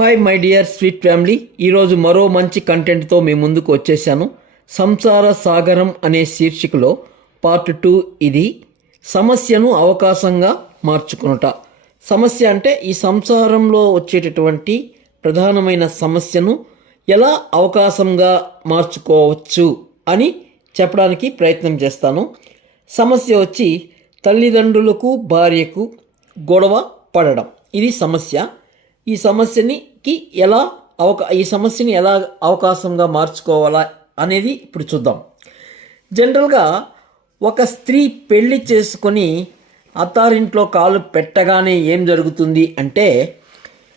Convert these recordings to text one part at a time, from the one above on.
Hi my dear sweet family, ఈరోజు మరో మంచి కంటెంట్తో మీ ముందుకు వచ్చేసాను. సంసార సాగరం అనే శీర్షికలో పార్ట్ 2 ఇది. సమస్యను అవకాశంగా మార్చుకునుట. సమస్య అంటే ఈ సంసారంలో వచ్చేటటువంటి ప్రధానమైన సమస్యను ఎలా అవకాశంగా మార్చుకోవచ్చు అని చెప్పడానికి ప్రయత్నం చేస్తాను. సమస్య వచ్చి తల్లిదండ్రులకు భార్యకు గొడవ పడడం, ఇది సమస్య. ఈ సమస్యని ఎలా అవకాశంగా మార్చుకోవాలా అనేది ఇప్పుడు చూద్దాం. జనరల్గా ఒక స్త్రీ పెళ్లి చేసుకొని అత్తారింట్లో కాలు పెట్టగానే ఏం జరుగుతుంది అంటే,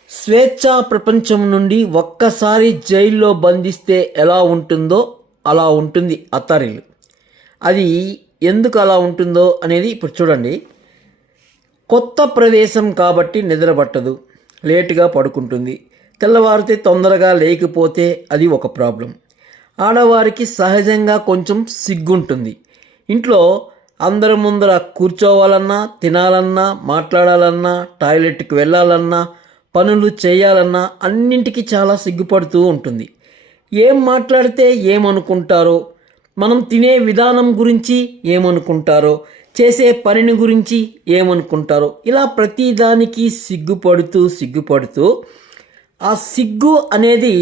స్వేచ్ఛా ప్రపంచం నుండి ఒక్కసారి జైల్లో బంధిస్తే ఎలా ఉంటుందో అలా ఉంటుంది అత్తారిల్లు. అది ఎందుకు అలా ఉంటుందో అనేది ఇప్పుడు చూడండి. కొత్త ప్రదేశం కాబట్టి నిద్ర పట్టదు, లేటుగా పడుకుంటుంది, తెల్లవారితే తొందరగా లేకపోతే అది ఒక ప్రాబ్లం. ఆడవారికి సహజంగా కొంచెం సిగ్గుంటుంది. ఇంట్లో అందరి ముందర కూర్చోవాలన్నా, తినాలన్నా, మాట్లాడాలన్నా, టాయిలెట్కి వెళ్ళాలన్నా, పనులు చేయాలన్నా అన్నింటికి చాలా సిగ్గుపడుతూ ఉంటుంది. ఏం మాట్లాడితే ఏమనుకుంటారో, మనం తినే విధానం గురించి ఏమనుకుంటారో, చేసే పనిని గురించి ఏమనుకుంటారో, ఇలా ప్రతిదానికి సిగ్గుపడుతూ ఆ సిగ్గు అనేది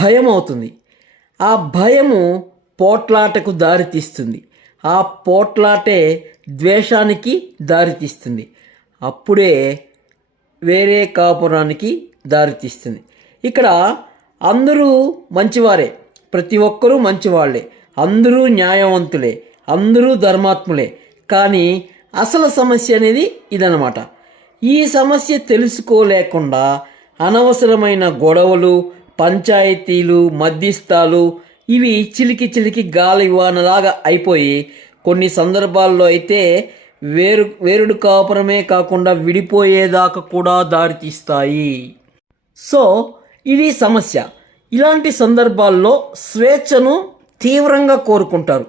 భయం అవుతుంది. ఆ భయము పోట్లాటకు దారితీస్తుంది. ఆ పోట్లాటే ద్వేషానికి దారితీస్తుంది. అప్పుడే వేరే కాపురానికి దారితీస్తుంది. ఇక్కడ అందరూ మంచివారే, ప్రతి ఒక్కరూ మంచివాళ్లే, అందరూ న్యాయవంతులే, అందరూ ధర్మాత్ములే. కానీ అసలు సమస్య అనేది ఇదన్నమాట. ఈ సమస్య తెలుసుకోలేకుండా అనవసరమైన గొడవలు, పంచాయతీలు, మధ్యస్థాలు ఇవి చిలికి గాలివానలాగా అయిపోయి కొన్ని సందర్భాల్లో అయితే వేరుడు కాపురమే కాకుండా విడిపోయేదాకా కూడా దారితీస్తాయి. సో ఇది సమస్య. ఇలాంటి సందర్భాల్లో స్వేచ్ఛను తీవ్రంగా కోరుకుంటారు.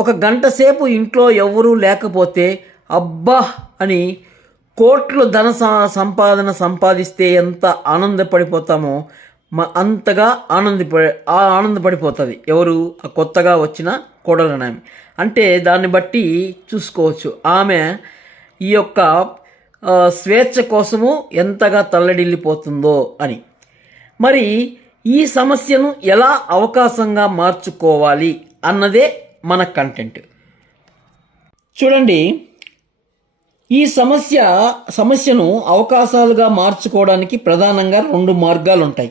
ఒక గంట సేపు ఇంట్లో ఎవరూ లేకపోతే అబ్బా అని కోట్లు ధన సంపాదిస్తే ఎంత ఆనందపడిపోతామో అంతగా ఆనందపడిపోతుంది ఎవరు, ఆ కొత్తగా వచ్చిన కోడలనామె. అంటే దాన్ని బట్టి చూసుకోవచ్చు ఆమె ఈ యొక్క స్వేచ్ఛ కోసము ఎంతగా తల్లడిల్లిపోతుందో అని. మరి ఈ సమస్యను ఎలా అవకాశంగా మార్చుకోవాలి అన్నదే మన కంటెంట్. చూడండి, ఈ సమస్యను అవకాశాలుగా మార్చుకోవడానికి ప్రధానంగా 2 మార్గాలు ఉంటాయి.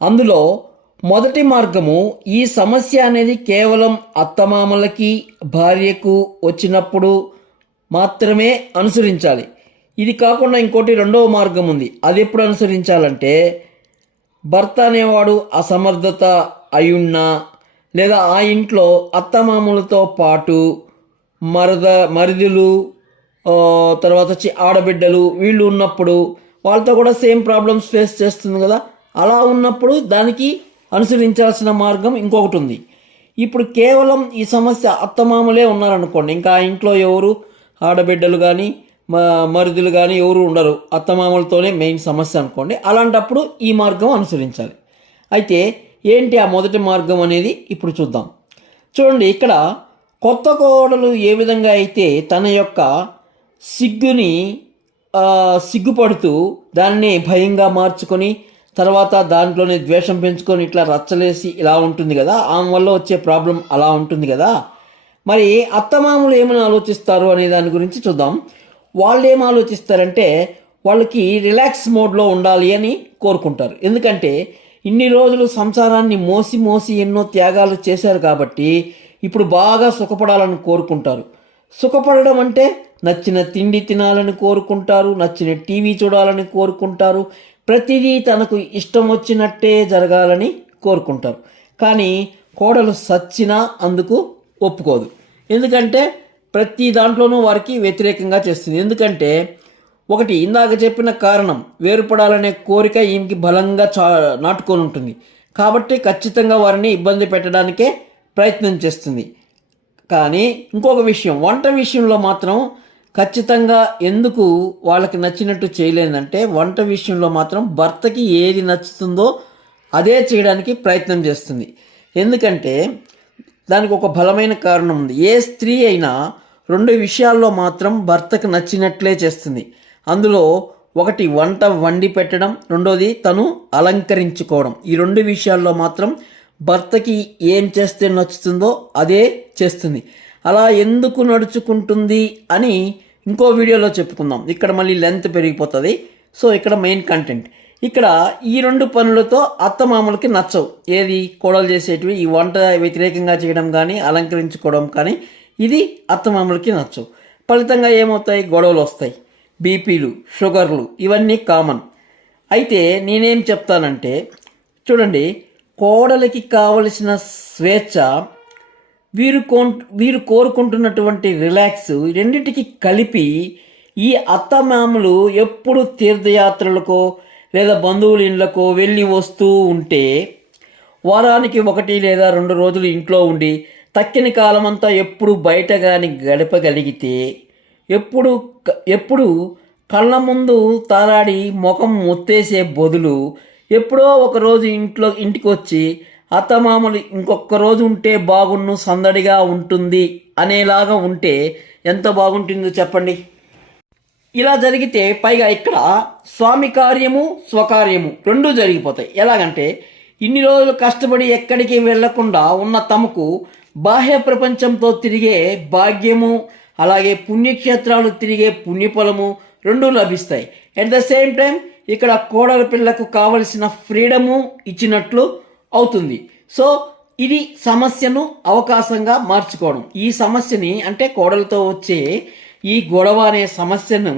అందులో మొదటి మార్గము, ఈ సమస్య అనేది కేవలం అత్తమామలకి భార్యకు వచ్చినప్పుడు మాత్రమే అనుసరించాలి. ఇది కాకుండా ఇంకోటి 2వ మార్గం ఉంది. అది ఎప్పుడు అనుసరించాలంటే, భర్త అనేవాడు అసమర్థత అయున్నా, లేదా ఆ ఇంట్లో అత్తమామలతో పాటు మరిదులు, తర్వాత వచ్చి ఆడబిడ్డలు వీళ్ళు ఉన్నప్పుడు వాళ్ళతో కూడా సేమ్ ప్రాబ్లమ్స్ ఫేస్ చేస్తుంది కదా. అలా ఉన్నప్పుడు దానికి అనుసరించాల్సిన మార్గం ఇంకొకటి ఉంది. ఇప్పుడు కేవలం ఈ సమస్య అత్తమామలే ఉన్నారనుకోండి, ఇంకా ఆ ఇంట్లో ఎవరు ఆడబిడ్డలు కానీ మరిదులు కానీ ఎవరు ఉండరు, అత్తమామలతోనే మెయిన్ సమస్య అనుకోండి. అలాంటప్పుడు ఈ మార్గం అనుసరించాలి. అయితే ఏంటి ఆ మొదటి మార్గం అనేది ఇప్పుడు చూద్దాం. చూడండి, ఇక్కడ కొత్త కోడలు ఏ విధంగా అయితే తన యొక్క సిగ్గుపడుతూ దాన్ని భయంగా మార్చుకొని తర్వాత దాంట్లోనే ద్వేషం పెంచుకొని ఇట్లా రచ్చలేసి ఇలా ఉంటుంది కదా, ఆమె వల్ల వచ్చే ప్రాబ్లం అలా ఉంటుంది కదా. మరి అత్తమామలు ఏమని ఆలోచిస్తారు అనే దాని గురించి చూద్దాం. వాళ్ళు ఏం ఆలోచిస్తారంటే, వాళ్ళకి రిలాక్స్ మోడ్లో ఉండాలి అని కోరుకుంటారు. ఎందుకంటే ఇన్ని రోజులు సంసారాన్ని మోసి ఎన్నో త్యాగాలు చేశారు కాబట్టి ఇప్పుడు బాగా సుఖపడాలని కోరుకుంటారు. సుఖపడడం అంటే నచ్చిన తిండి తినాలని కోరుకుంటారు, నచ్చిన టీవీ చూడాలని కోరుకుంటారు, ప్రతిదీ తనకు ఇష్టం వచ్చినట్టే జరగాలని కోరుకుంటారు. కానీ కోడలు సచ్చినా అందుకు ఒప్పుకోదు. ఎందుకంటే ప్రతి దాంట్లోనూ వారికి వ్యతిరేకంగా చేస్తుంది. ఎందుకంటే ఒకటి, ఇందాక చెప్పిన కారణం, వేరుపడాలనే కోరిక ఈమెకి బలంగా నాటుకొని ఉంటుంది. కాబట్టి ఖచ్చితంగా వారిని ఇబ్బంది పెట్టడానికే ప్రయత్నం చేస్తుంది. కానీ ఇంకొక విషయం, వంట విషయంలో మాత్రం ఖచ్చితంగా ఎందుకు వాళ్ళకి నచ్చినట్టు చేయలేదంటే వంట విషయంలో మాత్రం భర్తకి ఏది నచ్చుతుందో అదే చేయడానికి ప్రయత్నం చేస్తుంది. ఎందుకంటే దానికి ఒక బలమైన కారణం ఉంది. ఏ స్త్రీ అయినా 2 విషయాల్లో మాత్రం భర్తకు నచ్చినట్లే చేస్తుంది. అందులో ఒకటి వంట వండి పెట్టడం, రెండోది తను అలంకరించుకోవడం. ఈ 2 విషయాల్లో మాత్రం భర్తకి ఏం చేస్తే నచ్చుతుందో అదే చేస్తుంది. అలా ఎందుకు నడుచుకుంటుంది అని ఇంకో వీడియోలో చెప్పుకుందాం. ఇక్కడ మళ్ళీ లెంత్ పెరిగిపోతుంది. సో ఇక్కడ మెయిన్ కంటెంట్. ఇక్కడ ఈ 2 పనులతో అత్తమామలకి నచ్చవు. ఏది కోడలు చేసేటివి, ఈ వంట వ్యతిరేకంగా చేయడం కానీ అలంకరించుకోవడం కానీ, ఇది అత్తమామలకి నచ్చవు. ఫలితంగా ఏమవుతాయి? గొడవలు వస్తాయి, బీపీలు, షుగర్లు, ఇవన్నీ కామన్. అయితే నేనేం చెప్తానంటే చూడండి, కోడలికి కావలసిన స్వేచ్ఛ, వీరు కోరుకుంటున్నటువంటి రిలాక్స్, రెండింటికి కలిపి ఈ అత్తమామలు ఎప్పుడు తీర్థయాత్రలకో లేదా బంధువుల ఇళ్ళకో వెళ్ళి వస్తూ ఉంటే వారానికి 1 లేదా 2 రోజులు ఇంట్లో ఉండి తక్కిన కాలమంతా ఎప్పుడు బయట కానీ గడపగలిగితే ఎప్పుడు కళ్ళ ముందు తారాడి ముఖం మొత్తేసే బదులు ఎప్పుడో ఒకరోజు ఇంటికి వచ్చి అత్తమామలు ఇంకొక రోజు ఉంటే బాగున్ను, సందడిగా ఉంటుంది అనేలాగా ఉంటే ఎంత బాగుంటుందో చెప్పండి. ఇలా జరిగితే పైగా ఇక్కడ స్వామి కార్యము స్వకార్యము 2 జరిగిపోతాయి. ఎలాగంటే ఇన్ని రోజులు కష్టపడి ఎక్కడికి వెళ్లకుండా ఉన్న తమకు బాహ్య ప్రపంచంతో తిరిగే భాగ్యము, అలాగే పుణ్యక్షేత్రాలు తిరిగే పుణ్యఫలము 2 లభిస్తాయి. అట్ ద సేమ్ టైం ఇక్కడ కోడల పిల్లకు కావలసిన ఫ్రీడము ఇచ్చినట్లు అవుతుంది. సో ఇది సమస్యను అవకాశంగా మార్చుకోవడం. ఈ సమస్యని అంటే కోడలతో వచ్చే ఈ గొడవ అనే సమస్యను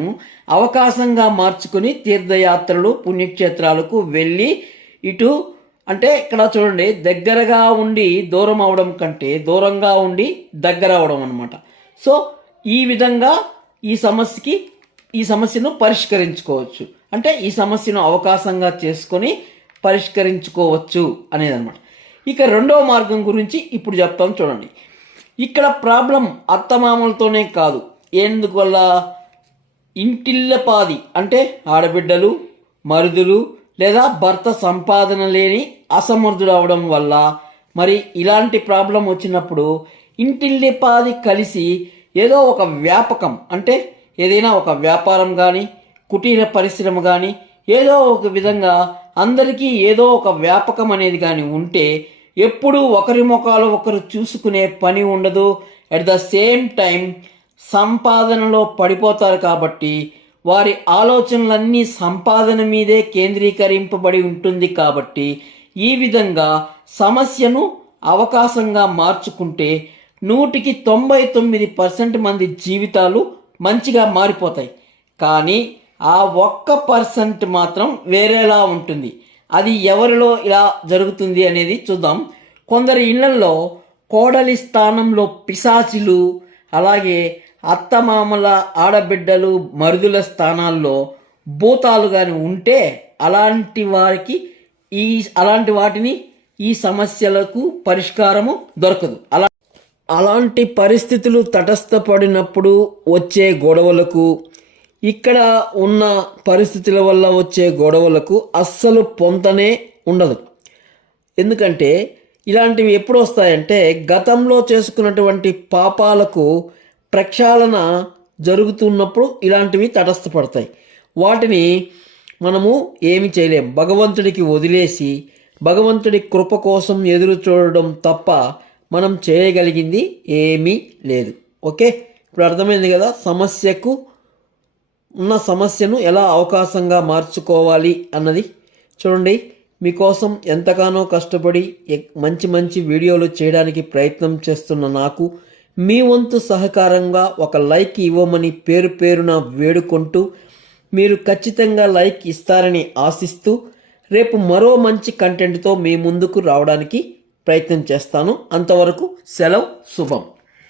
అవకాశంగా మార్చుకుని తీర్థయాత్రలు, పుణ్యక్షేత్రాలకు వెళ్ళి ఇటు అంటే ఇక్కడ చూడండి, దగ్గరగా ఉండి దూరం అవడం కంటే దూరంగా ఉండి దగ్గర అవడం అనమాట. సో ఈ విధంగా ఈ సమస్యను పరిష్కరించుకోవచ్చు. అంటే ఈ సమస్యను అవకాశంగా చేసుకొని పరిష్కరించుకోవచ్చు అనేదన్నమాట. ఇక 2వ మార్గం గురించి ఇప్పుడు చెప్తాం చూడండి. ఇక్కడ ప్రాబ్లం అత్తమామలతోనే కాదు. ఎందువల్ల? ఇంటిల్లపాది అంటే ఆడబిడ్డలు, మరుదులు లేదా భర్త సంపాదన లేని అసమర్థుడు అవడం వల్ల. మరి ఇలాంటి ప్రాబ్లం వచ్చినప్పుడు ఇంటిల్లిపాది కలిసి ఏదో ఒక వ్యాపకం అంటే ఏదైనా ఒక వ్యాపారం కానీ కుటీర పరిశ్రమ కానీ ఏదో ఒక విధంగా అందరికీ ఏదో ఒక వ్యాపకం అనేది కానీ ఉంటే ఎప్పుడూ ఒకరి ముఖాలు ఒకరు చూసుకునే పని ఉండదు. అట్ ద సేమ్ టైం సంపాదనలో పడిపోతారు. కాబట్టి వారి ఆలోచనలన్నీ సంపాదన మీదే కేంద్రీకరింపబడి ఉంటుంది. కాబట్టి ఈ విధంగా సమస్యను అవకాశంగా మార్చుకుంటే 100కి 99% మంది జీవితాలు మంచిగా మారిపోతాయి. కానీ ఆ 1% మాత్రం వేరేలా ఉంటుంది. అది ఎవరిలో ఇలా జరుగుతుంది అనేది చూద్దాం. కొందరి ఇళ్లలో కోడలి స్థానంలో పిశాచులు, అలాగే అత్తమామల, ఆడబిడ్డలు, మరుదుల స్థానాల్లో భూతాలు కానీ ఉంటే అలాంటి వాటిని ఈ సమస్యలకు పరిష్కారము దొరకదు. అలాంటి పరిస్థితులు తటస్థపడినప్పుడు వచ్చే గొడవలకు, ఇక్కడ ఉన్న పరిస్థితుల వల్ల వచ్చే గొడవలకు అస్సలు పొంతనే ఉండదు. ఎందుకంటే ఇలాంటివి ఎప్పుడు వస్తాయంటే గతంలో చేసుకున్నటువంటి పాపాలకు ప్రక్షాళన జరుగుతున్నప్పుడు ఇలాంటివి తటస్థపడతాయి. వాటిని మనము ఏమి చేయలేం. భగవంతుడికి వదిలేసి భగవంతుడి కృప కోసం ఎదురు చూడడం తప్ప మనం చేయగలిగింది ఏమీ లేదు. ఓకే, ఇప్పుడు అర్థమైంది కదా సమస్యను ఎలా అవకాశంగా మార్చుకోవాలి అన్నది. చూడండి, మీకోసం ఎంతగానో కష్టపడి మంచి వీడియోలు చేయడానికి ప్రయత్నం చేస్తున్న నాకు మీ వంతు సహకారంగా ఒక లైక్ ఇవ్వమని పేరున వేడుకుంటూ, మీరు ఖచ్చితంగా లైక్ ఇస్తారని ఆశిస్తూ రేపు మరో మంచి కంటెంట్తో మీ ముందుకు రావడానికి ప్రయత్నం చేస్తాను. అంతవరకు సెలవు, శుభం.